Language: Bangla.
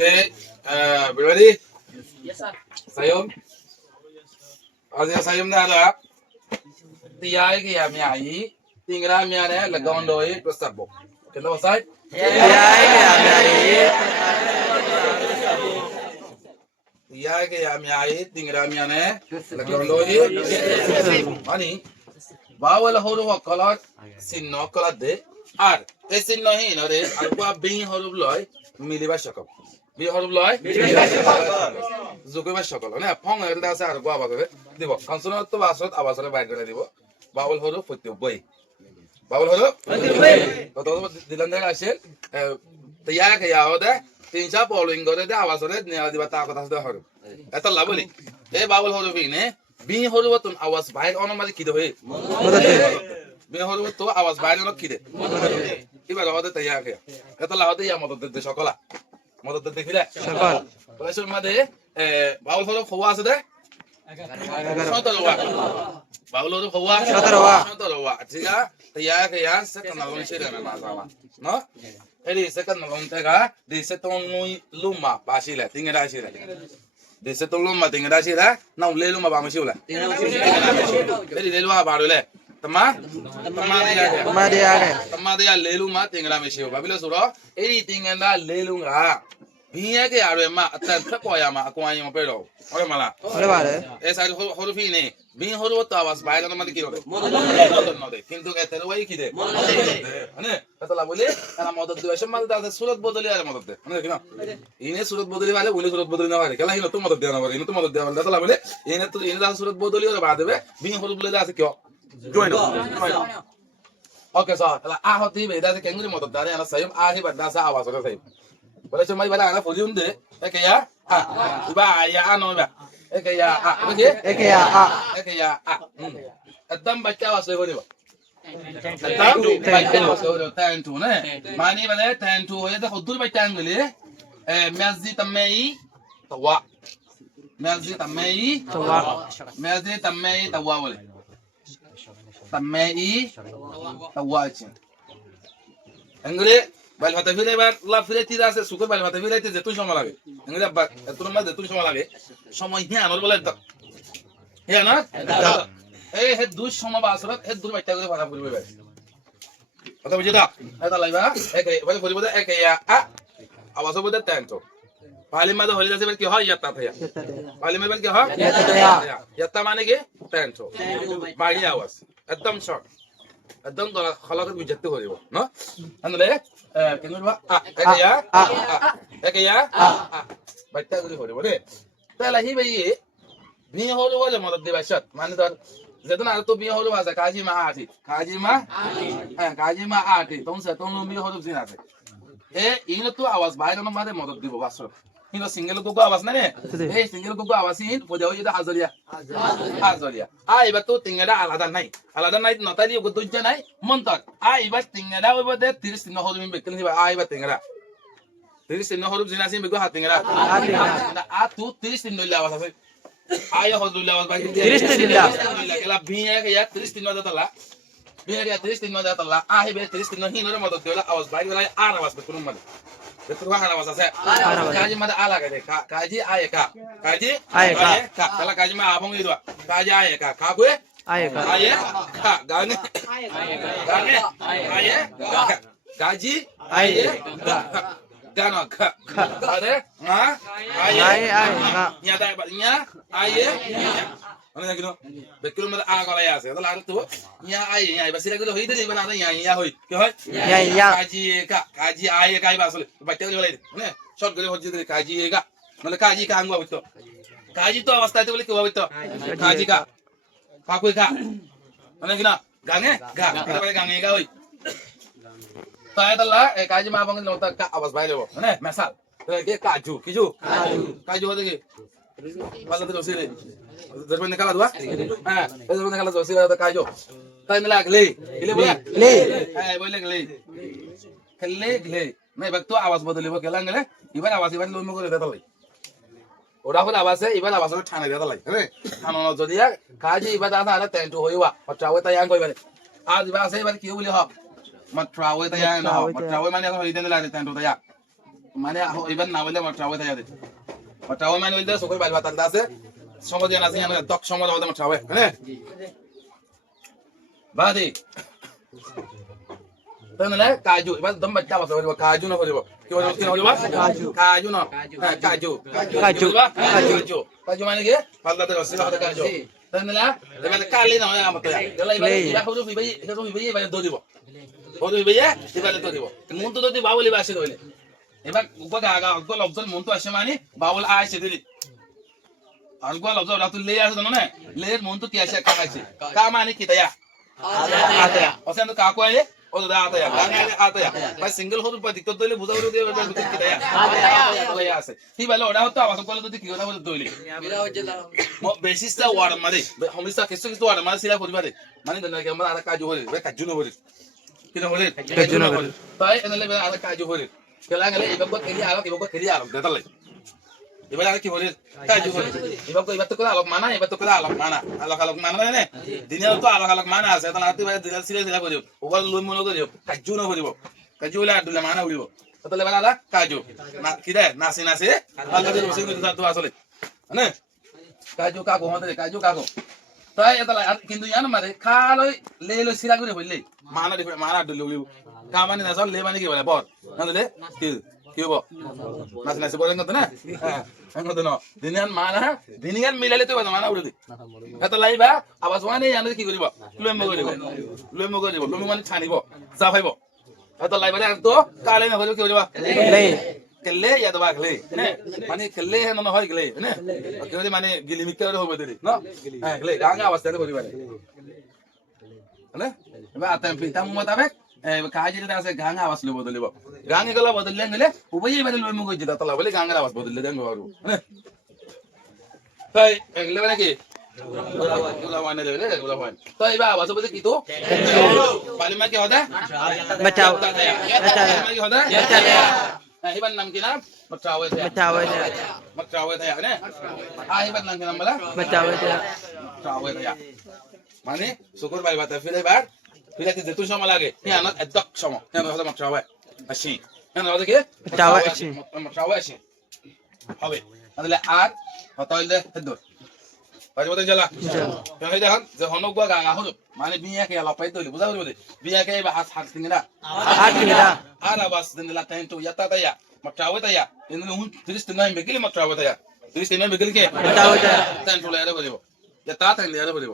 Okay, we ready? Yes, sir. Sayom. Aziya sayom na ala. Tiyay kaya miyai. Tingra miyane lagawandoi prosabo. Kenda wasay? Tiyay kaya miyai. Tingra miyane lagawandoi. Ani. Bawal horo wakala sinno kala de. Ar. E sinno hi no re. Arwa bin horo loy. Miliba shakam. Bi horo loy. Miliba shakam. Zukuba shakal. Ne phong er da sa arwa bagave. Dibo. Kansuno to basot abasore bayar করে দিব বাউল হলো 90 বাউল হলো 90 তো দিলান দেখা আসেন তিয়া খায়া ওদে তিনটা পলিং করে দে আওয়াজরে নিয়া দিবা তা কথা দে হরু এত লাভলি এ বাউল হলো বিনে বি হলো তুন আওয়াজ বাইর অনমালি কি দে বি হলো তো আওয়াজ বাইর অন কি দে এবার ওদে তিয়া খায়া এত লাভতে ইয়া মদদ দে সকলা মদদ দে দেখিলা সকল পয়সা মধ্যে বাউল হলো খোয়া আছে দে 17 ওয়া বাউল হলো খোয়া 17 ওয়া ঠিক আছে তিয়া খায়া সেকেন্ড নালন শেরে না মাসামা no eri second nalong tega di setong nui luma basile tingera sile di setong luma tingera sile na le luma ba masiula eri le luma ba le tama dia le luma tingera masiu babilo suro eri tingera le luma biye ke arwe ma atan thakwa ya ma akwan yin pe do hore mala hore ba le e sai hore fi ne bin hore to awas bayra no mali ki ro no de kintu ke tere wai ki de ane katala bole ana modod diba shamal da surat bodoli ar modod de ane kina ine surat bodoli wale bole surat bodoli na wale kala hino to modod de na wale ino to modod de wale katala bole ine da surat bodoli or ba debe bin hore bole da se kyo join okay so la a hoti be da se kengri modod da ne ana sayum a hi badda sa awas ro sayum Boleh cuma ibadah anak volume deh, ya, ibadah ya ano ba, ya, begitu, ya, Adam baca wasai boleh ba, Adam baca wasai boleh, tentu, ne, mani boleh tentu, ya dah khudur baca angli, masjid tamai tawa, masjid tamai tawa boleh, tamai tawa aja, angli bal mata file বার লা ফিলে তিরা আছে সুকর bal mata ফিলে তে যেতুন সময় লাগে এঙ্গলে তোর মধ্যে যেতুন সময় লাগে সময় হি আনর বলে দাও হে না এই হে দুই সময় বাসর হে দুই বাইটা করে ভাড়া পড়বে ভাই কথা বুঝি দাও এটা লাইবা একে বলে পড়িব একে ইয়া আওয়াজ হবে তেন্টো পালি মাদে হলি যাবে কি হয় ইয়াতা থায়া পালি মাদে কি হয় ইয়াতা মানে কি তেন্টো বাড়ি আওয়াজ একদম শর্ট একদম তোরা খলাকে বুঝতে হইব না আনলে কেনর বা একে বাইটা করে হইব রে তাহলে হি ভাই বিয়ে হলো বলে মদদ দিবা শত মানে ধর যেদিন আর তো বিয়ে হলো আছে কাজী মা আটি কাজী মা আটি তোম বিয়ে হলো জিন আছে ইনো তো আওয়াজ বাইরে না মাদে মদদ দিব বাস ইনো সিঙ্গেল গুগু আওয়াজ না রে এই সিঙ্গেল গুগু আওয়াজ ইন পদে হই এটা হাজরিয়া এবার তো তিঙ্গেরা আলাদা নাই নতালি গুদুজ্জা নাই মন্তর এবার তিঙ্গেরা ওই বদে 30 দিন হলো মিন বেকন দিবা এবার তিঙ্গেরা 30 দিন হলো জিন আছে বেগো হাত তিঙ্গেরা তু 30 দিন লইলা আওয়াজ আছে হলো লইলা আওয়াজ বাকি 30 দিন লইলা কেলা বিয়ে কে 30 দিন দাতালা বিয়ে কে 30 দিন দাতালা বে 30 দিন হিনরে মদদ দিলা আওয়াজ বাইরে গলা আর আওয়াজ বেকুন মানে Betul kan awas saya. Kaji mada ala kade. Kaji ayeka. Kalau kaji mah abang itu. Kaji ayeka. Kakue? Ayeka. Gane. Kaji ayeka. Gano. Ada? Nyata nya ayeka. Ano gino? Betul mada ala kala ya saya. Kalau itu nya ayeka. Basira gilo hoi dili bana nya hoi. Ki hoi? Nya. Kaji ayeka basule. Baca gilo lagi. Ne? Short gilo hoi dili kaji ayeka. Mala kaji ka angwa betul. Kaji to अवस्था itu boleh kewa betul. Kaji ka. Kakui ka. Ano gino? Gange? Kita boleh gange ka hoi. Tayo tala kaji mah abang lo tak awas bayar lo. Ne? Misal. Ke kaju. Kaju ada ke? Malah terus ini. Terus nikala dua? Terus nikala dua sih ada kaju. Tayo nila gele. Gele boleh? Boleh gele. Gele. Nah, betul awas bodoli bo kelang gele. Iban awas iban lo mo ko deta lagi. Ora hol awas iban awas lo thana deta lagi. Thana no jodi ya kaji iban ada tentu hoiwa. Patrawe tayang ko iban. Az iban sai iban ki boli hop. Matrawe tayang no. Matrawe mane ko hoi den la tentu tayang. মানে এবার না বললে মাত্রাও থাকে দে মাত্রাও মানে বলতে সকল বাইল বাতাল আছে সমাজে আছে জানো দক সমাজ আমাদের মাত্রাও হ্যাঁ বাদে তাহলে কাজু এবার দম বাচ্চা বাতা বলবো কাজু না বলবো কি বলবো কি বলবো কাজু না হ্যাঁ কাজু কাজু মানে কি ফালদাতে রসিলা হতে কাজু তাহলে এবার কালি না হয় আমাদের তাহলে এবার হলো বিবাই এটা তো বিবাই এবার দৌড়িব হলো বিবাই এবার দৌড়িব মন তো যদি বাবুলি বাসি কইলে এবার উপর আগা অগল অবজল মন তো আসে মানে বাবুল আইছে দিলি অগল অবজল রাতুল লে আছে জানো না লের মন তো কি আসে কাকাইছে কা মানে কি তায়া আতয়া ওসেন তো কাকু আইলে ও দাদা আতয়া গানে আতয়া ভাই সিঙ্গেল হতো পা দিক্কত দইলে বুঝাও দিয়ে ওটা কি তায়া আতয়া আছে কি বলে ওটা হতো আবাস বলে যদি কি কথা বলে দইলে বেসিসটা ওয়ার্ড মারে হমিসা কিছু কিছু ওয়ার্ড মারে সিলা পরিবারে মানে দনা কে আমরা আর কাজু হরে কাজু না হরে কিনা হরে কাজু না হরে তাই এনলে আর কাজু হরে কেলা গেলে এবারে খেলি আলো দেতালে এবারে আর কি হরে কাজু হরে এবার তো করে আলোক মানা এবার তো করে আলোক মানা আলোক মানা না দিনে তো আলোক মানা আছে তাহলে আতি বাইরে দিলা সিলা করিও ওবার লই মনো করিও কাজু না হরিব কাজু হলে আর দুলা মানা হরিব তাহলে এবার আলা কাজু না কি রে নাসি আল্লাহ দিয়ে রসিক দিতে তো আসলে না কাজু কাকু আমাদের কাজু কাকু তাই এতলা কিন্তু ইয়ান মারে খালই লেলো সিলা করে বললে মানা দুলে উলিব কামানি না সব লে মানে কি বলে বল না দিলে কি হবো নাসি বলেন তো না হ্যাঁ এখন তো না দিনিয়ান মিলালে তো মানা উড়ে দি এত লাইবা আবাস মানে ইয়ান কি করিব লুম করিব লুম মানে ছানিব যা ভাইব এত লাইবা তো কালে না করিব কি করিব কেলে ইয়া দবা গলে না মানে কেলে হেন না হয় গলে না কেলে মানে গিলি মিক্কার হবে দেরি না হ্যাঁ গলে গাঙ্গা অবস্থা করিবা না এবার আতাম পিতা মোতাবেক কাজে যেটা আছে গাঙ্গা আওয়াজ লই বদলিব গাঙ্গে গলা বদললে নিলে উভয়ই এবারে লই মুগ যেটা তলা বলে গাঙ্গার আওয়াজ বদললে দেন বাবু না তাই এগুলো মানে কি গুলা মানে রে গুলা হয় তো এবার আওয়াজ বলে কি তো পালিমা কি হদা বাঁচাও পালিমা কি হদা এবার নাম কি নাম মচাওয়ে থায়া না এবার নাম কি নাম বলা মচাওয়ে থায়া মানে শুকুর ভাই বাতা ফিরে বার ফিরে কি যেতু সময় লাগে হ্যাঁ না একদম সময় হ্যাঁ হদা মচাওয়ে আসি হ্যাঁ হদা কি মচাওয়ে আসি হবে তাহলে আর হতাইলে হেদর পারিবতে জলা হই দেখুন যে হনগুয়া গাঙা হলো মানে বিয়াকে লাপাই তৈলি বুঝা বলি বিয়াকে বা হাত তিনরা আর আবাস দিনলা টাইম তো ইয়াতা তায়া মচাওয়ে তায়া ইনলে হুন 30 নাই বেগিলি মচাওয়ে তায়া 30 নাই বেগিলি কে মচাওয়ে তায়া টাইম তো লেরে বলিব ইয়াতা টাইম লেরে বলিব